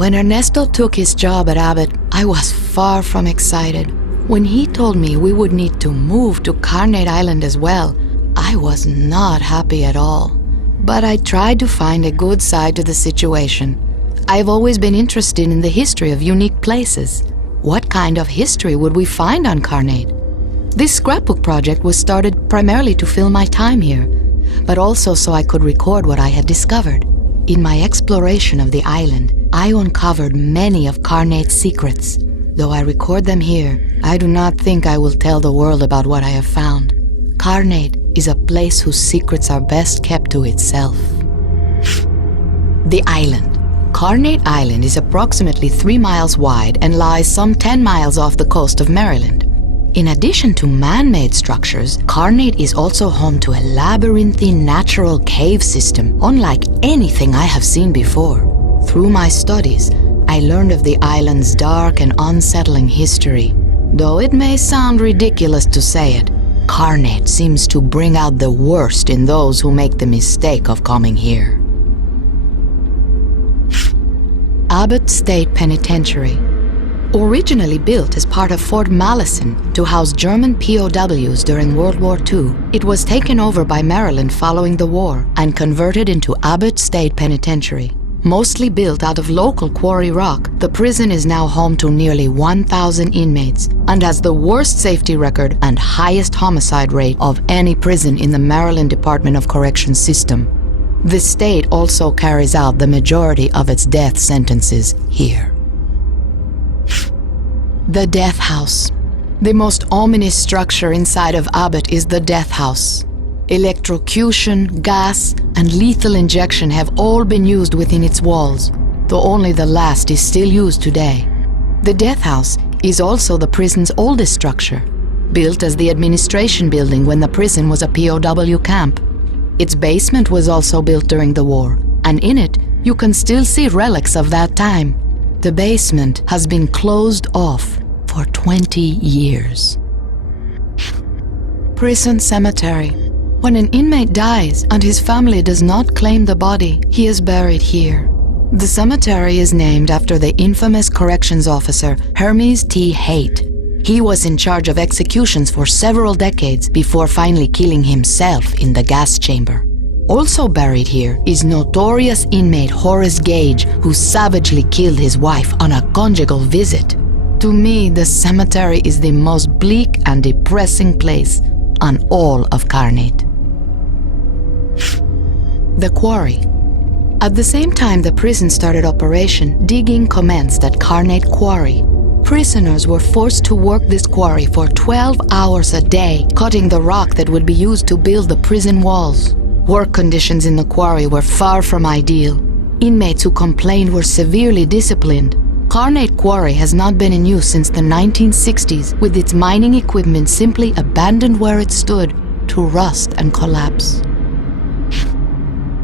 When Ernesto took his job at Abbott, I was far from excited. When he told me we would need to move to Carnate Island as well, I was not happy at all. But I tried to find a good side to the situation. I've always been interested in the history of unique places. What kind of history would we find on Carnate? This scrapbook project was started primarily to fill my time here, but also so I could record what I had discovered. In my exploration of the island, I uncovered many of Carnate's secrets. Though I record them here, I do not think I will tell the world about what I have found. Carnate is a place whose secrets are best kept to itself. The island. Carnate Island is approximately 3 miles wide and lies some 10 miles off the coast of Maryland. In addition to man-made structures, Carnate is also home to a labyrinthine natural cave system unlike anything I have seen before. Through my studies, I learned of the island's dark and unsettling history. Though it may sound ridiculous to say it, Carnate seems to bring out the worst in those who make the mistake of coming here. Abbott State Penitentiary. Originally built as part of Fort Malison to house German POWs during World War II, it was taken over by Maryland following the war and converted into Abbott State Penitentiary. Mostly built out of local quarry rock, the prison is now home to nearly 1,000 inmates and has the worst safety record and highest homicide rate of any prison in the Maryland Department of Corrections system. The state also carries out the majority of its death sentences here. The Death House. The most ominous structure inside of Abbott is the Death House. Electrocution, gas, and lethal injection have all been used within its walls, though only the last is still used today. The Death House is also the prison's oldest structure, built as the administration building when the prison was a POW camp. Its basement was also built during the war, and in it you can still see relics of that time. The basement has been closed off for 20 years. Prison cemetery. When an inmate dies and his family does not claim the body, he is buried here. The cemetery is named after the infamous corrections officer Hermes T. Haight. He was in charge of executions for several decades before finally killing himself in the gas chamber. Also buried here is notorious inmate Horace Gage, who savagely killed his wife on a conjugal visit. To me, the cemetery is the most bleak and depressing place on all of Carnate. The Quarry. At the same time the prison started operation, digging commenced at Carnate Quarry. Prisoners were forced to work this quarry for 12 hours a day, cutting the rock that would be used to build the prison walls. Work conditions in the quarry were far from ideal. Inmates who complained were severely disciplined. Carnate Quarry has not been in use since the 1960s, with its mining equipment simply abandoned where it stood to rust and collapse.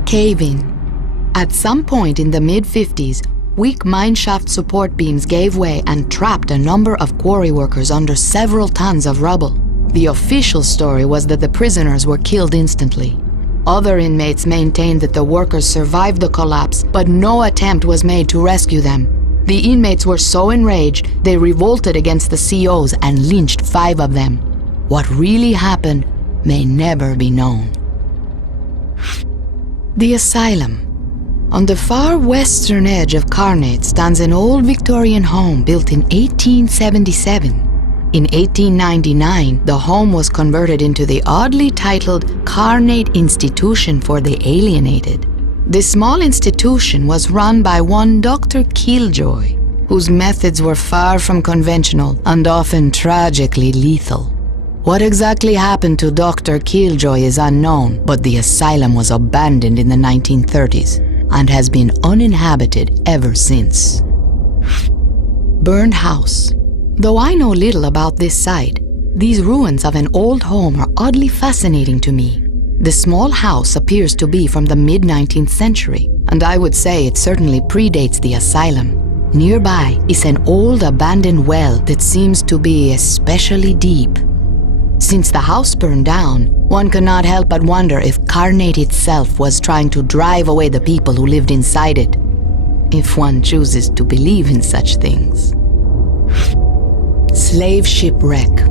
Cave-in. At some point in the mid-50s, weak mineshaft support beams gave way and trapped a number of quarry workers under several tons of rubble. The official story was that the prisoners were killed instantly. Other inmates maintained that the workers survived the collapse, but no attempt was made to rescue them. The inmates were so enraged, they revolted against the COs and lynched 5 of them. What really happened may never be known. The Asylum. On the far western edge of Carnate stands an old Victorian home built in 1877. In 1899, the home was converted into the oddly titled Carnate Institution for the Alienated. This small institution was run by one Dr. Killjoy, whose methods were far from conventional and often tragically lethal. What exactly happened to Dr. Killjoy is unknown, but the asylum was abandoned in the 1930s and has been uninhabited ever since. Burned house. Though I know little about this site, these ruins of an old home are oddly fascinating to me. The small house appears to be from the mid-19th century, and I would say it certainly predates the asylum. Nearby is an old abandoned well that seems to be especially deep. Since the house burned down, one cannot help but wonder if Carnate itself was trying to drive away the people who lived inside it. if one chooses to believe in such things. Slave shipwreck.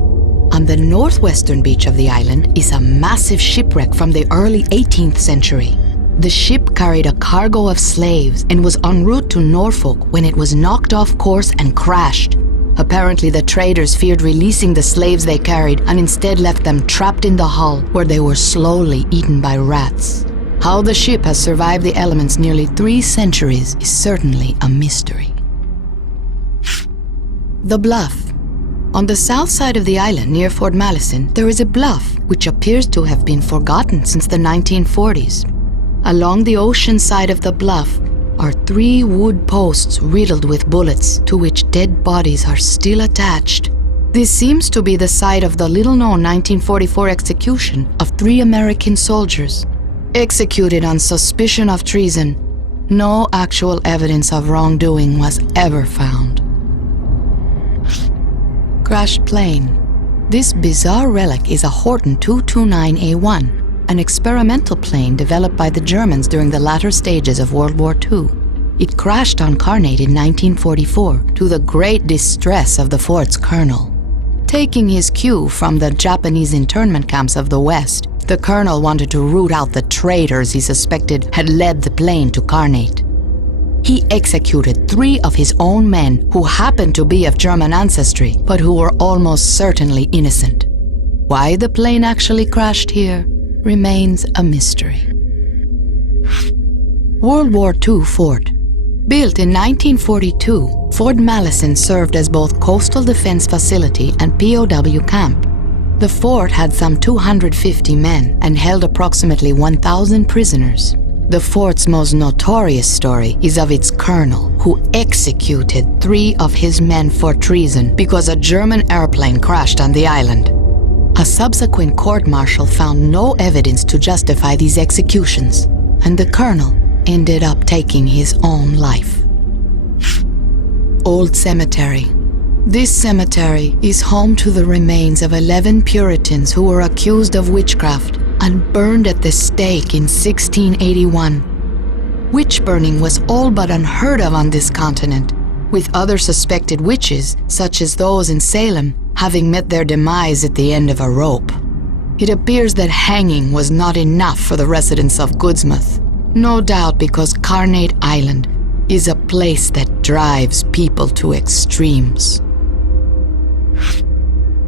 On the northwestern beach of the island is a massive shipwreck from the early 18th century. The ship carried a cargo of slaves and was en route to Norfolk when it was knocked off course and crashed. Apparently, the traders feared releasing the slaves they carried and instead left them trapped in the hull where they were slowly eaten by rats. How the ship has survived the elements nearly 3 centuries is certainly a mystery. The Bluff. On the south side of the island near Fort Malison, there is a bluff which appears to have been forgotten since the 1940s. Along the ocean side of the bluff are 3 wood posts riddled with bullets to which dead bodies are still attached. This seems to be the site of the little-known 1944 execution of 3 American soldiers, executed on suspicion of treason. No actual evidence of wrongdoing was ever found. Crashed plane. This bizarre relic is a Horten 229A1, an experimental plane developed by the Germans during the latter stages of World War II. It crashed on Carnate in 1944 to the great distress of the fort's colonel. Taking his cue from the Japanese internment camps of the West, the colonel wanted to root out the traitors he suspected had led the plane to Carnate. He executed 3 of his own men who happened to be of German ancestry, but who were almost certainly innocent. Why the plane actually crashed here remains a mystery. World War II fort. Built in 1942, Fort Malison served as both coastal defense facility and POW camp. The fort had some 250 men and held approximately 1,000 prisoners. The fort's most notorious story is of its colonel, who executed 3 of his men for treason because a German airplane crashed on the island. A subsequent court-martial found no evidence to justify these executions, and the colonel ended up taking his own life. Old Cemetery. This cemetery is home to the remains of 11 Puritans who were accused of witchcraft and burned at the stake in 1681. Witch burning was all but unheard of on this continent, with other suspected witches, such as those in Salem, having met their demise at the end of a rope. It appears that hanging was not enough for the residents of Goodsmouth, no doubt because Carnate Island is a place that drives people to extremes.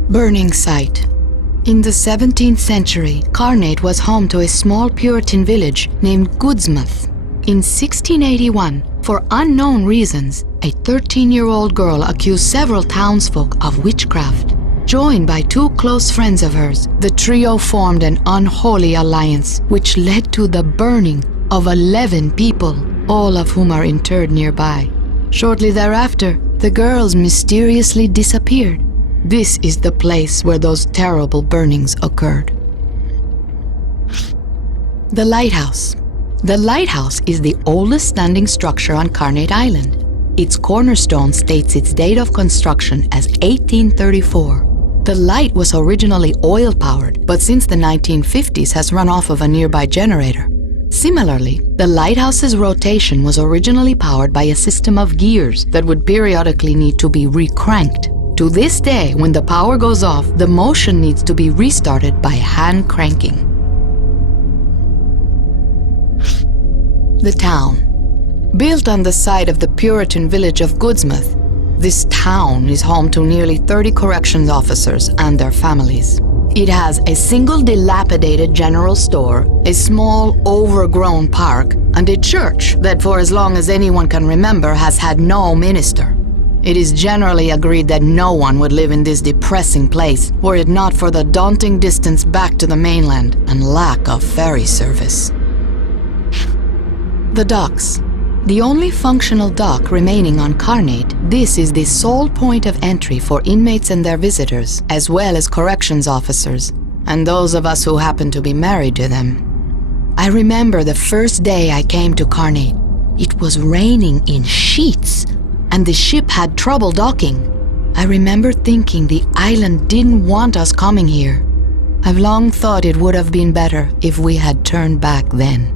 Burning site. In the 17th century, Carnate was home to a small Puritan village named Goodsmouth. In 1681, for unknown reasons, a 13-year-old girl accused several townsfolk of witchcraft. Joined by 2 close friends of hers, the trio formed an unholy alliance, which led to the burning of 11 people, all of whom are interred nearby. Shortly thereafter, the girls mysteriously disappeared. This is the place where those terrible burnings occurred. The Lighthouse. The lighthouse is the oldest standing structure on Carnate Island. Its cornerstone states its date of construction as 1834. The light was originally oil-powered, but since the 1950s has run off of a nearby generator. Similarly, the lighthouse's rotation was originally powered by a system of gears that would periodically need to be recranked. To this day, when the power goes off, the motion needs to be restarted by hand cranking. The town. Built on the site of the Puritan village of Goodsmouth, this town is home to nearly 30 corrections officers and their families. It has a single dilapidated general store, a small, overgrown park, and a church that for as long as anyone can remember has had no minister. It is generally agreed that no one would live in this depressing place were it not for the daunting distance back to the mainland and lack of ferry service. The docks. The only functional dock remaining on Carnate, this is the sole point of entry for inmates and their visitors, as well as corrections officers, and those of us who happen to be married to them. I remember the first day I came to Carnate. It was raining in sheets, and the ship had trouble docking. I remember thinking the island didn't want us coming here. I've long thought it would have been better if we had turned back then.